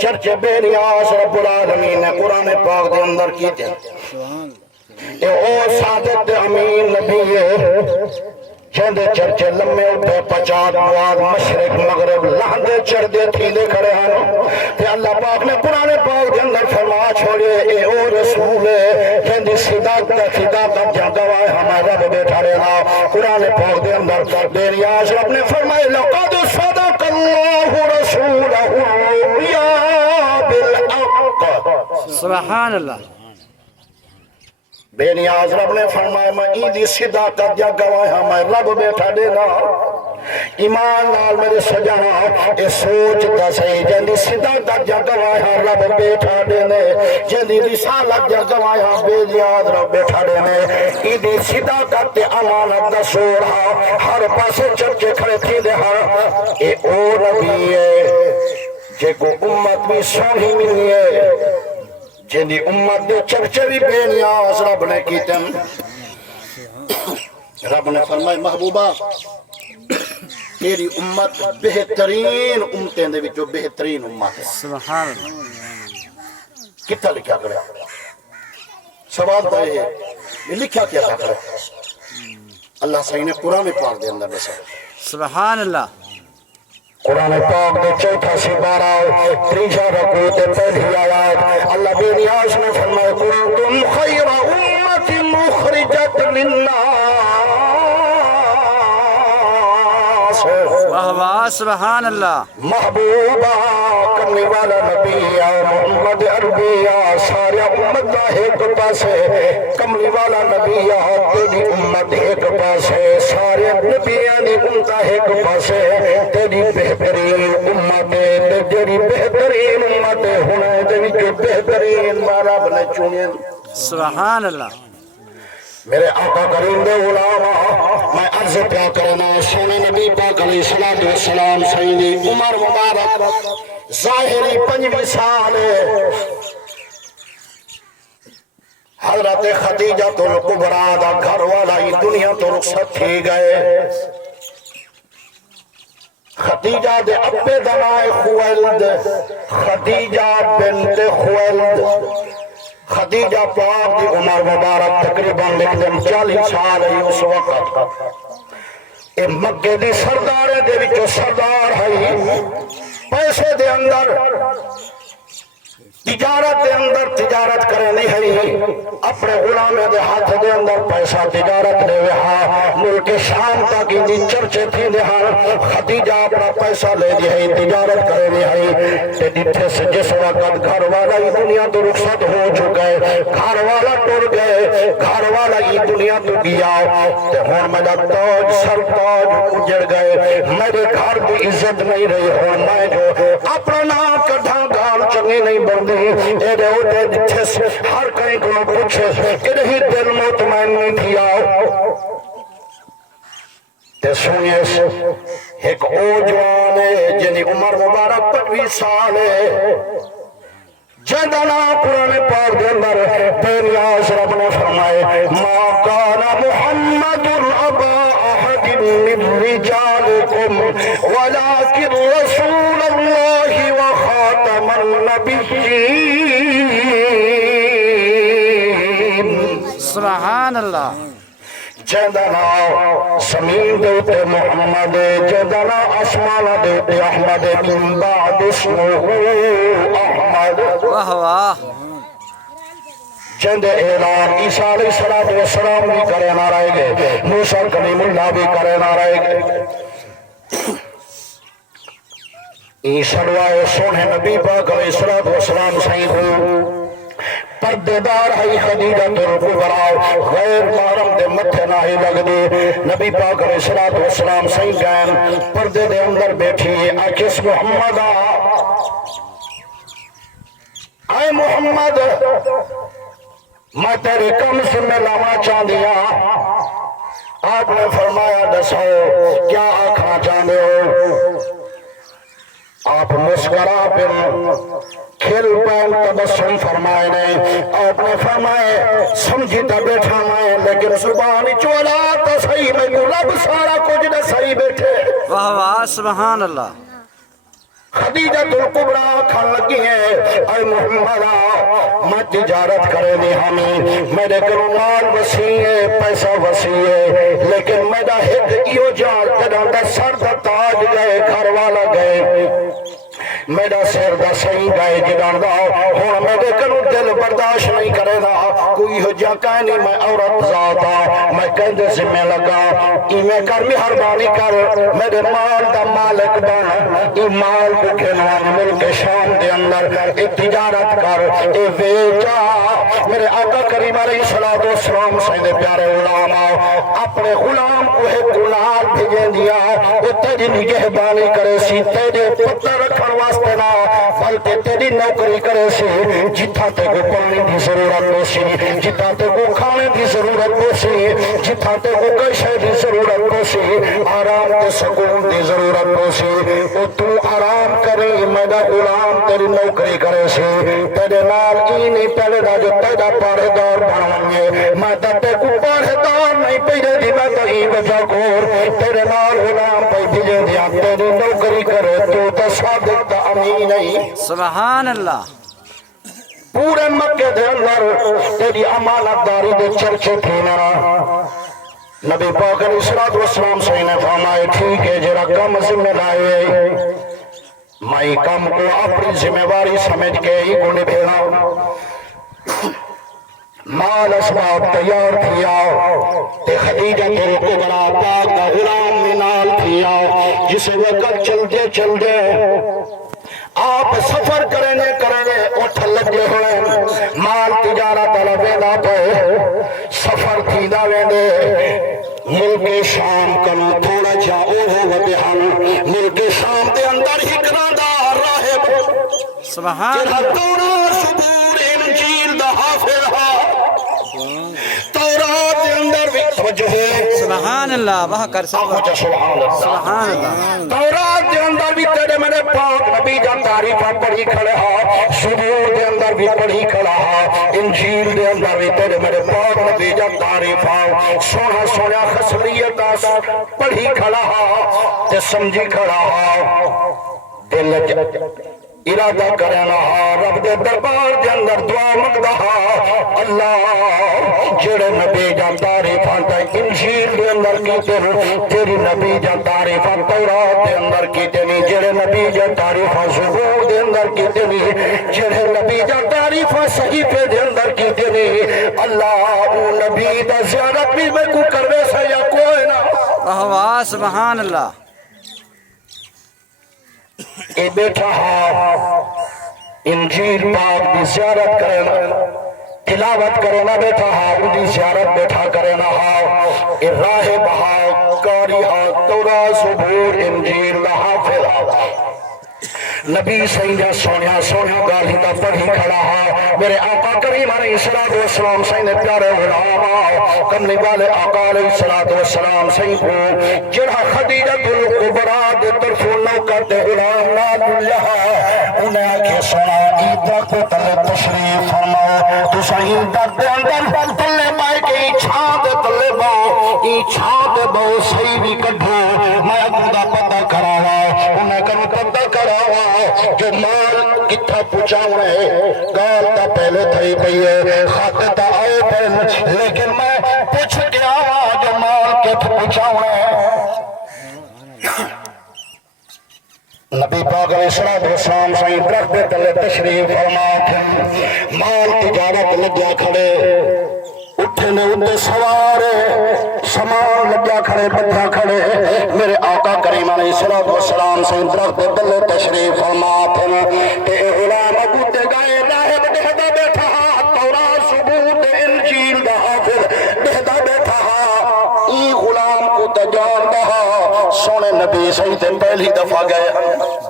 چرچے بے نیاز رب العالمین نے قرآن پاک دے اندر کی تھے اے او صادق امین نبی ہے جندے چرچے لمے اٹھے پچات مواد مشرق مغرب لہندے چردے تھیلے کھڑے ہیں تے اللہ پاک نے قرآن پاک دے اندر فرما چھوڑے اے او رسول ہے جندی صداقت جنگوائے ہمیں رب بیٹھا رہنا قرآن پاک دے اندر بے نیاز رب نے فرمائے لقد صدق اللہ رسولہ یا بالحق سبحان اللہ بے نیاز رب نے فرمایا میں ایدی صداقت یا گواہ میں رب بیٹھا دینا ایمان نال میرے سجانا اے سوچ دا صحیح جندی صداقت یا گواہ رب بیٹھا دینے جندی رسالت یا گواہ بے نیاز رب بیٹھا دینے ایدی صداقت امانت دا سوڑا ہر پاسے چرچے کھڑے تھی دے ہر اے او نبی ہے جے کو امت بھی سونی ملی ہے جنہی امت دے چرچے بھی بے نیاز رب نے کی تم رب نے فرمائے محبوبہ تیری امت بہترین امتیں دے جو بہترین امت ہے سبحان اللہ کتنا لکھا کرے سوال تو یہ لکھا کیا کرے اللہ صحیح نے قرآن پاک دے اندر بسا سبحان اللہ قرآن پاک دے چوتھا سپارہ تریجا رکو تے پہلی آیات اللہ بے نیاز نے فرمائے کنتم خیر امت مخرجت للناس واہ واہ سبحان اللہ محبوبہ کرنے والا نبی محمد عربی سارے امت دا ایک پاسے کملی والا نبی تیری امت ایک پاسے سارے نبیان امت ایک پاسے تیری بہترین امت تیری بہترین امت ہونا تیری جو بہترین رب نے چنین سبحان اللہ میرے آقا کریم دے علماء میں عرض پیا کرنا سونے نبی پاک علیہ السلام سیدی عمر مبارک ظاہری 5 سال حضرت خدیجہ الکبریٰ دا گھر والا ہی دنیا تو رخصت تھی گئے خدیجہ دے ابے دا نام خویلد خدیجہ بنت خویلد خدیجہ پاک دی عمر مبارک تقریباً لکھدم 40 سال ہے اس وقت اے مکے دی سردار دے وچو سردار ہے پیسے دے اندر تجارت دے اندر تجارت کرنی ہے اپنے غلامے دے ہاتھ دے اندر پیسہ تجارت دے وہاں ملک شام تک دی چرچے تھی دے ہاں خدیجہ اپنا پیسہ لے دی ہے تجارت کرنی ہے تے دیتھے سے جس وقت گھر والا ہی دنیا تو رخصت ہو چکے گھر والا ٹر گئے گھر والا ہی دنیا تو گیا تے ہون میرا تاج سر تاج اجڑ گئے میرے گھر کی عزت نہیں رہی ہون میں جو اپنا نام کڑھا گال چنگی نہیں بندی ایڈے اوٹے جتھے سے ہر کہیں کو پوچھے کہ نہیں دل مطمئن نہیں تھی آؤ تے سنیے سے ایک او جوان ہے جنہی عمر مبارک 25 سال ہے جندنا قرآن پاک دے اندر بے نیاز رب نے فرمائے ما کان محمد ابا احد من رجالکم ولکن رسول اللہ وخاتم النبیین سبحان اللہ جندنا سمین دیتے محمد جندنا اسمان دیتے احمد من بعد اسمہ احمد واہ واہ جند اعلان عیسیٰ علیہ السلام بھی کرے نہ رہے گے موسیٰ کلیم اللہ بھی کرے نہ رہے گے عیسیٰ سونے نبی پاک علیہ السلام صحیح ہو پردیدار ہے خدیجہ الکبریٰ غیر محرم دے متھے نہ ہی لگ دے نبی پاک علیہ السلام صحیح گئن پردے دے اندر بیٹھی آکس محمد آئے محمد میں تیرے کم سے ملانا چاہ دیا آپ نے فرمایا دسو کیا آکھنا چاہتے ہو آپ مسکرا پھر کھل پین تبسم فرمائے نہیں آپ نے فرمائے سمجھیتا بیٹھا میں لیکن زبانی چولا تو صحیح میں رب سارا کچھ نہ صحیح بیٹھے واہ واہ سبحان اللہ خدیجہ الکبریٰ کھان لگی ہے اے محمدہ میں تجارت کرے دی ہمیں میرے کرو مال وسیع ہے پیسہ وسیع ہے لیکن میرا ہت ایو جان تیرا دا سر دا تاج گئے گھر والا گئے میرا سر دا صحیح گئے جدان دا ہون میرے کرو دل برداشت نہیں کرے دا کوئی ہو جا کہنی میں عورت ذاتا میں کہندے سے میں لگا میں کر مہربانی کر میرے مال دا مالک بن ای مال کو کھنوان ملک شام دے اندر ای تجارت کر ای بیچا میرے آقا کریم علیہ السلام سیدے پیارے غلام اپنے غلام کو ہے گنال بھیجیں دیا وہ تیری نگہبانی کرے سی تیرے پتر رکھن واسطے نہ بلکہ تیری نوکری کرے سی جتھا تے کو پانی دی ضرورت ہو سی جتھا تے کو کھانے دی ضرورت ہو سی جتھا تے کو کشے دی ضرورت ہو سی آرام تے سکون دی ضرورت ہو سی تو آرام کرے میرا غلام تیری نوکری کرے سی تیرے نال اینی پہلے دا جو تیرا پاڑے دار بنوانگے میں تے کو پاڑے دار نہیں پیڑے دی میں تو ہی وجہ کور تیرے نال غلام پہ بھیجے دیا تیری نوکری کرے تو صادق تا امین نہیں سبحان اللہ پورے مکہ دے اندر تیری امانت داری دے چرچے تھی نا نبی پاک علیہ السلام سے نے فرمائے ٹھیک ہے جرا کم ذمہ لائے میں کم کو اپنی ذمہ واری سمجھ کے ہی کو نبھینا مال اسباب تیار کیا تے خدیجہ الکبریٰ پاک دا غلام منال کیا جسے وقت چل دے آپ سفر کرنے اٹھ لگے ہوئے مال تجارت لبیدا پہ سفر تھی دا ویندے ملک شام کنو تھوڑا جا اوہ ودہن ملک شام دے اندر ہکنا دا راہب سبحان اللہ تورا صبور انجیل دا حافظ ہا تورات دے اندر بھی توجہ ہے سبحان اللہ وہاں کر سکتا سبحان اللہ تورات دے اندر بھی تیرے میں نے پاک نبی جان تعریفہ پڑھی کھڑے ہاں صبور دے اندر بھی پڑھی کھڑا ہاں انجیل دے اندر بھی تیرے میں نے پاک نبی جان تعریفہ سونا خصلیت پڑھی کھڑا ہاں تے سمجھی کھڑا ہاں دل ارادہ کرنا رب دے دربار دے اندر دعا مانگدا اللہ جڑے نبی جان تعریفاں تے انجیل دے اندر کیتے تیری نبی جان تعریفاں تورات دے اندر کیتے نہیں جڑے نبی جان تعریفاں زبور دے اندر کیتے نہیں جڑے نبی جان تعریفاں صحیفے دے اندر کیتے نہیں اللہ او نبی دا زیارت بھی میں کو کروے سے یا کوئی نہ واہ واہ سبحان اللہ اے بیٹھا ہاں انجیل پاک دی زیارت کرنا تلاوت کرنا بیٹھا ہاں ان دی زیارت بیٹھا کرنا ہاں اے راہب ہاں کاری ہاں تورا زبور انجیل حافظ نبی سیدہ سونیا گالی دا پڑھی کھڑا ہاں میرے آقا کریم علیہ السلام سیدہ پیارے غلام کملی والے آقا علیہ السلام سیدہ جڑا خدیجہ الکبریٰ دے طرفوں نوکر دے غلام نال اللہ انہیں آکے سنا ایدہ کو تلے تشریف فرماؤ تو سہین در دے اندر تلے بائے کہ ای چھاں دے تلے باؤ ای چھاں دے باؤ صحیح بھی کٹھو میں اگودہ پتہ کراوا انہیں کرو پتہ کراوا جو مال کتھا پوچھاؤں ہے گال تا پہلے تھئی پئی ہے خط تا آئے پہن لیکن میں پوچھ گیا جو مال کتھا پوچھاؤں ہے نبی پاک علیہ السلام سائیں درخت تلے تشریف فرما تھے مال تجارت لگیا کھڑے اٹھنے اندے سوارے سامان لگیا کھڑے بدھا کھڑے میرے آقا کریم علیہ السلام سے درخت تلے تشریف فرما تھے کہ اے غلام ابو تے گائے راہب دہدا بیٹھا تورات ثبوت انجیل دا حافظ دہدا بیٹھا ای غلام کو تجان دا سونے نبی صحیح تے پہلی دفعہ گئے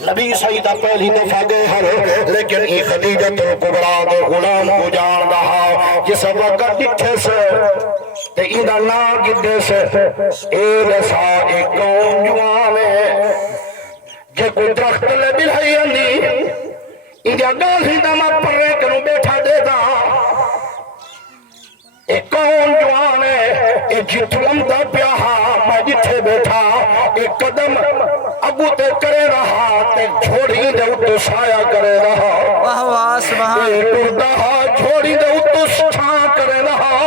نبی سیدہ پہلی دفعہ گئے ہر لیکن ای خدیجہ الکبریٰ دے غلام کو جان رہا جس وقت ڈٹھے سے تے ایدہ نا گدے سے اے رسا ایک کون جوانے جے کوئی درخت لے بلہی اندی ایدہ گالی دمہ پرے کنو بیٹھا دے دا ایک کون جوانے اے جتلم دا پیاہا میں جتھے بیٹھا ایک قدم ابو تے کرے رہا تے جھوڑی دے اتو سایہ کرے رہا واہ واہ سبحان ٹردہ جھوڑی دے اتو چھان کرے رہا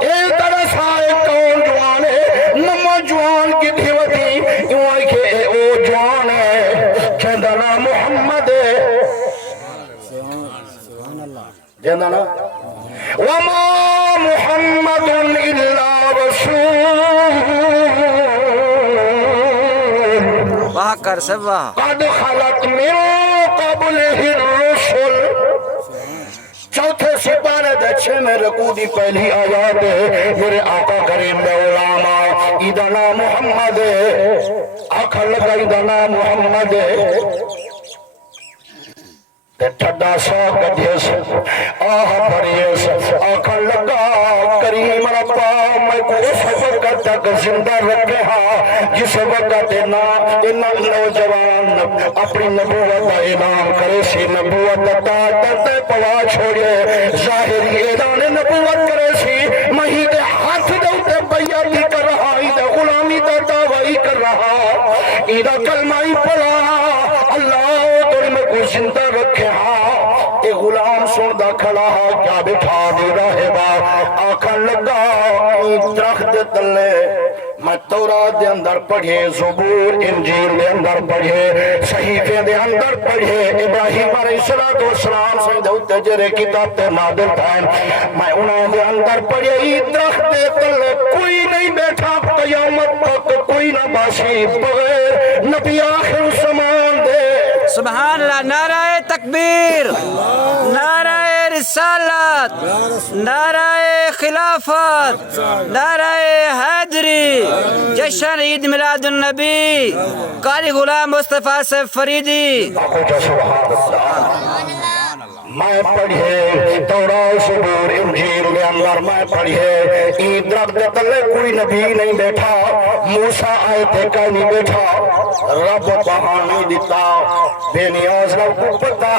اے درس آئے کون جوان ہے نمہ جوان کی دھیوتی یوں آئی کہ اے او جوان ہے جندنا محمد جندنا وما محمد الا رسول واہ کر سب واہ قد خلق من قبلہ الرسل چوتھے سپارے دچھے میں رکو دی پہلی آیات ہے میرے آقا کریم دے علامہ ایدنا محمد آخر لگا ایدنا محمد تے ٹھڈا سا گدھیس آہ بھریس آخر لگا کریم ربا میں کو اس وقت تک زندہ رکھے ہاں جس وقت نوجوان اپنی نبوت اعلان کرے سی نبوت تا پوا چھوڑے ظاہری اعلان نبوت کرے سی مہی دے ہاتھ دے اتے بیعتی کر رہا ایدہ غلامی دا دعوی کر رہا ایدہ کلمائی پڑھا اللہ توڑی میں کو زندہ رکھے ہاں اے غلام سوندہ کھڑا ہاں کیا بٹھا دے رہے با آکھا لگا درخت تلے میں تورات دے اندر پڑھے زبور انجیل دے اندر پڑھے صحیفے دے اندر پڑھے ابراہیم علیہ السلام سے دوتے جرے کتاب تے نادر تھائیں میں انہیں دے اندر پڑھے درخت دے تلے کوئی نہیں بیٹھا قیامت تک کوئی نہ باسی بغیر نبی آخر الزمان دے سبحان اللہ نعرہ تکبیر نعرہ رسالت نعرہ خلافت نعرہ حیدری جشن عید میلاد النبی قاری غلام مصطفیٰ سے فریدی میں پڑھے تورات زبور انجیل دے اندر میں پڑھے این درخت تلے کوئی نبی نہیں بیٹھا موسیٰ آئے تھے کہیں نہیں بیٹھا رب بہا نہیں دیتا بے نیاز رب کو پتا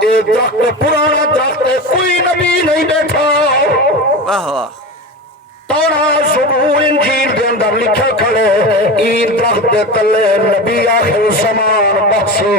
اے درخت پرانا درخت کوئی نبی نہیں بیٹھا واہ واہ تورات زبور انجیل دے اندر لکھا کھڑے این درخت تلے نبی آخر زمان بخشی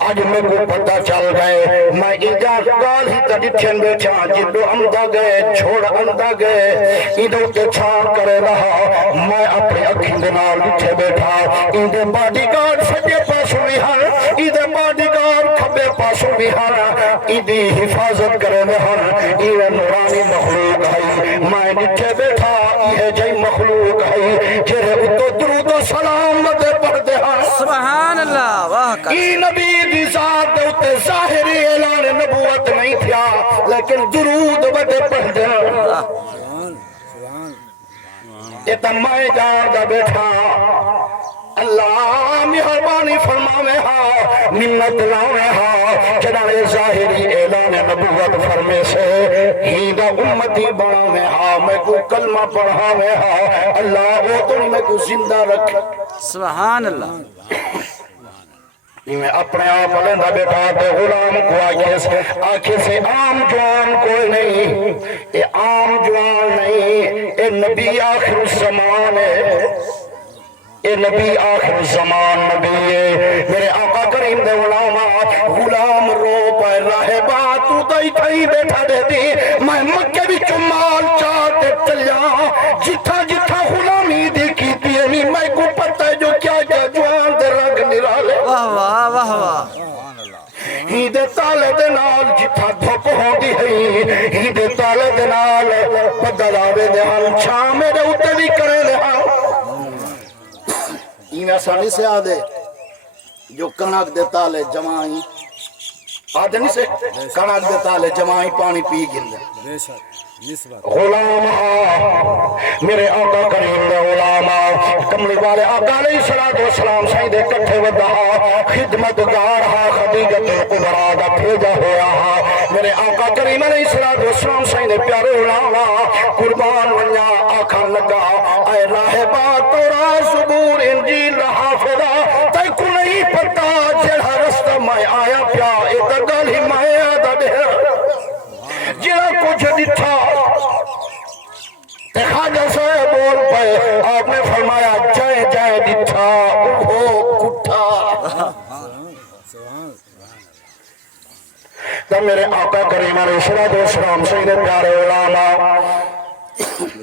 آج میں کو پتہ چل گئے میں اجاز گال ہی تڑیٹھیں بیٹھا جدو اندہ گئے چھوڑ اندہ گئے ایدو کے چھان کرے رہا میں اپنے اکھیں دنال لٹھے بیٹھا ایدے باڈی گارڈ سجے پاسو بھی ہر ایدے باڈی گارڈ کھبے پاسو بھی ہر ایدی حفاظت کرے ہر ایدے نورانی مخلوق ہے میں لٹھے بیٹھا یہ جائی مخلوق ہے جرے اتو درود و سلام مدے پڑھ دے ہر سبحان اللہ واہ کر ای نبی دی ذات دے اتے ظاہری اعلان نبوت نہیں تھیا لیکن درود بڑے پڑھ دے یہ تمہیں جان دا بیٹھا اللہ مہربانی فرماوے ہاں منت لاوے ہاں چنانچہ ظاہری اعلان نبوت فرمے سے ہی دا امتی بناوے ہاں میں کو کلمہ پڑھاوے ہاں اللہ وہ تم میں کو زندہ رکھ سبحان اللہ میں اپنے آپ علیندہ بیٹھا تے غلام کو آنکھیں سے عام جوان کوئی نہیں اے عام جوان نہیں اے نبی آخر الزمان ہے اے نبی آخر الزمان نبی ہے میرے آقا کریم دے غلام رو پہ راہ بات تو دائی تھائی بیٹھا دے دی میں مکہ بھی چمال چاہتے چلیا جتھا جتھا غلامی دیکھی تھی میں کو پتہ ہے جو کیا کیا جوان دے رنگ نرالے واہ واہ واہ واہ ہی دے تالے دے نال جتھا دھوپ ہوندی ہے ہی دے تالے دے نال بدل آوے دے ہم چھاں میرے اتے بھی کرے دے ہم یہ آسانی سے آدھے جو کنک دے تالے جمائی آدھے نہیں سے کنک دے تالے جمائی پانی پی گل غلام میرے آقا کریم دے غلام کملی والے آقا علیہ السلام سیدے کٹھے ودا خدمتگار خدیجت القبرا دا بھیجا ہوا میرے آقا کریم علیہ السلام سیدے پیارے غلام قربان ونیا آکھا لگا اے راہبہ تورات زبور انجیل حافظہ تے کو نہیں پتا جڑا رستہ میں آیا پیا اے گل ہی میں آدھا دے جڑا کچھ دٹھا خواجہ صاحب بول پے آپ نے دٹھا اوہ کٹھا تو میرے آقا کریم علیہ السلام سید پیارے علماء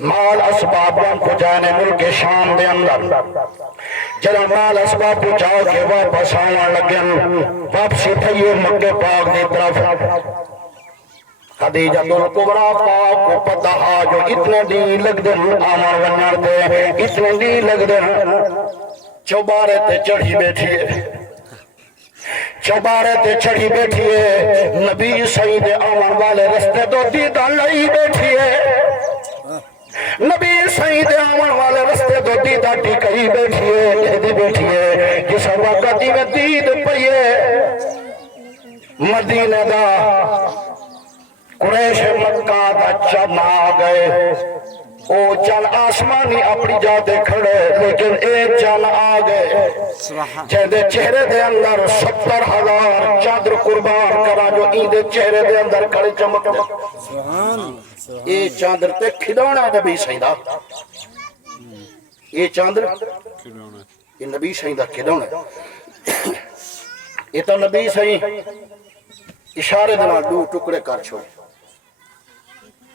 مال اسباب کو جانے ملک شام دے اندر جنہا مال اسباب کو جاؤ کے واپس آوان لگن واپسی تھئیے مکہ پاک دی طرف خدیجہ الکبریٰ پاک کو پتہ جو اتنے دی لگ دن آمان ونیار دے اتنے دی لگ دن چوبارے تے چڑھی بیٹھیے چوبارے تے چڑھی بیٹھیے نبی سید آمان والے رستے تو دیدہ لئی بیٹھیے نبی سید آمان والے رستے تو دیدہ ٹھیکئی بیٹھیے جہدی بیٹھیے جس وقت میں دید پئیے مدینہ دا قریش مکہ دا چند آگئے او چند آسمانی اپنی جاتے کھڑے لیکن ایک چند آگئے جہدے چہرے دے اندر 70,000 چادر قربان کرا جو ایدے چہرے دے اندر کھڑے چمک دے یہ چاندر تے کھڑونا ہے نبی سیدہ یہ چاندر یہ نبی سیدہ کھڑونا ہے یہ تو نبی سیدہ اشارے دینا دو ٹکڑے کر چھوڑے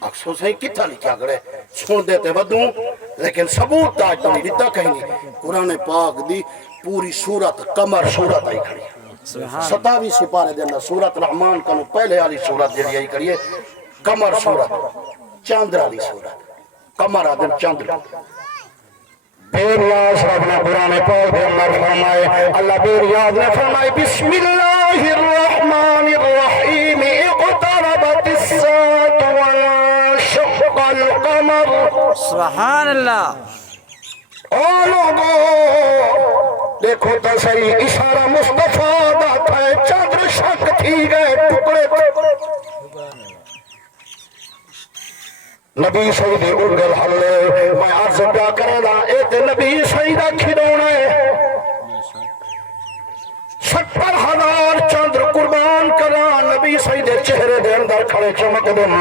اکسو سے کتھا لکھا کرے سن دیتے ودوں لیکن ثبوت تاج تو نہیں دیتا کہیں نہیں قرآن پاک دی پوری سورت قمر سورت آئی کھڑی 27 سپارے دینا سورت رحمان کنو پہلے آلی سورت دے آئی کھڑی ہے قمر سورت چاندر آلی سورت قمر آدم چاندر بیریاز رب نے قرآن پاک دے اندر فرمائے اللہ بیریاز نے فرمائے بسم اللہ الرحمن الرحیم اقتربت الساعة وانشق القمر سبحان اللہ او لوگو دیکھو تا صحیح اشارہ مصطفیٰ دا تھا چادر شک تھی گئے ٹکڑے نبی سیدی اڑگل حلے میں عرض پیا کرے دا ایتے نبی سیدہ کھڑونا ہے 70,000 چندر قربان کرا نبی سیدے چہرے دے اندر کھڑے چمک دن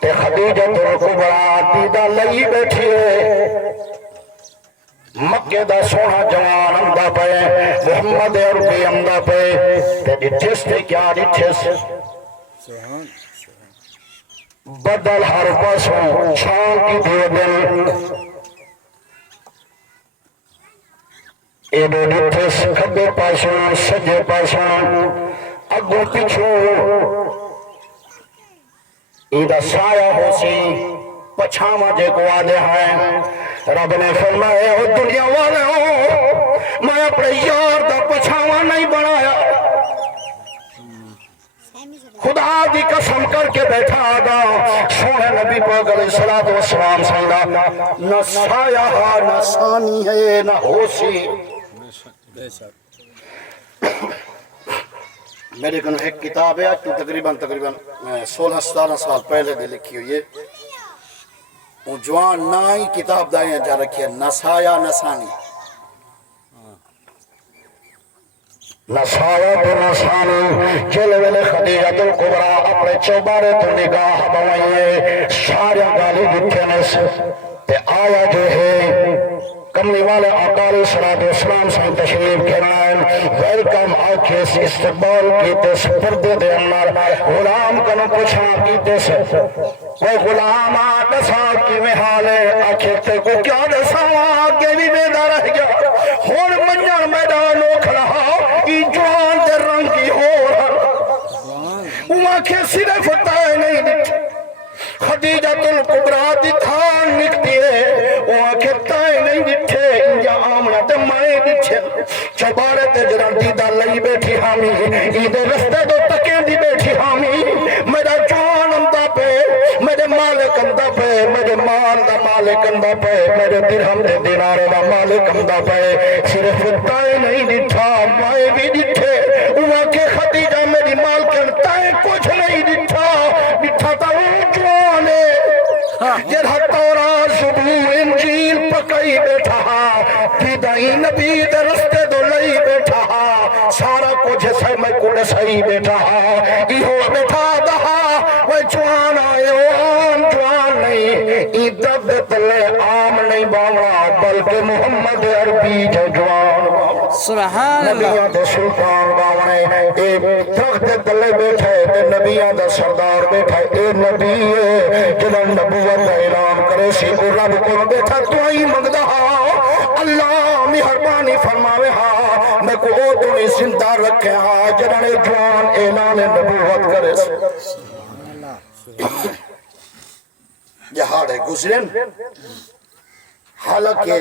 تے خدیجہ الکبریٰ دیدہ لئی بیٹھی ہے مکہ دا سونا جوان امدہ پہ محمد عربی امدہ پہ تے ڈٹھس تے کیا ڈٹھس بدل ہر پاسوں چھان کی دیو دل ایڈو ڈٹھس کھبے پاسوں سجے پاسوں اگو پچھو ایدہ سایہ ہو سی پچھاما جے کو آدھے ہیں رب نے فرمایا او دنیا والے ہو میں اپنے یار دا پچھاما نہیں بنایا خدا دی قسم کر کے بیٹھا آگا سونے نبی پاک علیہ السلام سیدہ نہ سایہ نہ ثانی ہے نہ ہوسی میرے کن ایک کتاب ہے تو تقریباً 16-17 سال پہلے دے لکھی ہوئی ہے وہ جوان نہ ہی کتاب دائیں جا رکھی ہے نہ سایہ نہ ثانی نسایہ تو نسانی جل ویلے خدیجہ الکبریٰ اپنے چوبارے تو نگاہ بوائیے سارے گالی لکھنے سے تے آیا جو ہے کملی والے آقا علیہ السلام سے تشریف کرائیں ویلکم آکھے سے استقبال کیتے سے پردے دے اندر غلام کنو پوچھا کیتے سے وہ غلام دسا کی میں حالے آکھے تے کو کیا دسا آگے بھی بیدہ رہ گیا ہون منجر میدان لوکھ رہا ای جوان دے رنگ کی ہو رہا وہ آنکھیں صرف تائے نہیں دیکھتے خدیجہ الکبریٰ دکھان نکتی ہے وہ آنکھیں تائے نہیں دیکھتے انجا آمنہ تے مائے دیکھتے چوبارے تے جران دیدہ لئی بیٹھی ہامی ایدے رستے دو تکیں دی بیٹھی ہامی میرا جوان اندہ پہ میرے مالک اندہ پہ میرے مال دا مالک اندہ پہ میرے درہم دے دینار دا مالک اندہ پہ صرف تائے نہیں دیکھتا مائے بھی دیکھتے وہ آنکھیں خدیجہ میری مال کے تائے کچھ نہیں دیکھتا دیکھتا تا وہ جوانے جرہ تورات زبور انجیل پکئی بیٹھا دیدائی نبی دے رستے دو لئی بیٹھا سارا کچھ سے میں کوڑے سہی بیٹھا ایہو بیٹھا دہا وہ جوان آئے وہ آم جوان نہیں ای دب تلے آم نہیں نہیں باوڑا بلکہ محمد عربی جوان سبحان اللہ نبیاں دے سلطان باونے اے درخت دے تلے بیٹھے تے نبیاں دا سردار بیٹھا اے نبی جنہاں نبوت دا اعلان کرے سی او رب کو بیٹھا تو ہی منگدا اللہ مہربانی فرماوے ہا میں کو او تو زندہ رکھے ہا جنہاں جوان اعلان نبوت کرے جہاڑے گزرن حالانکہ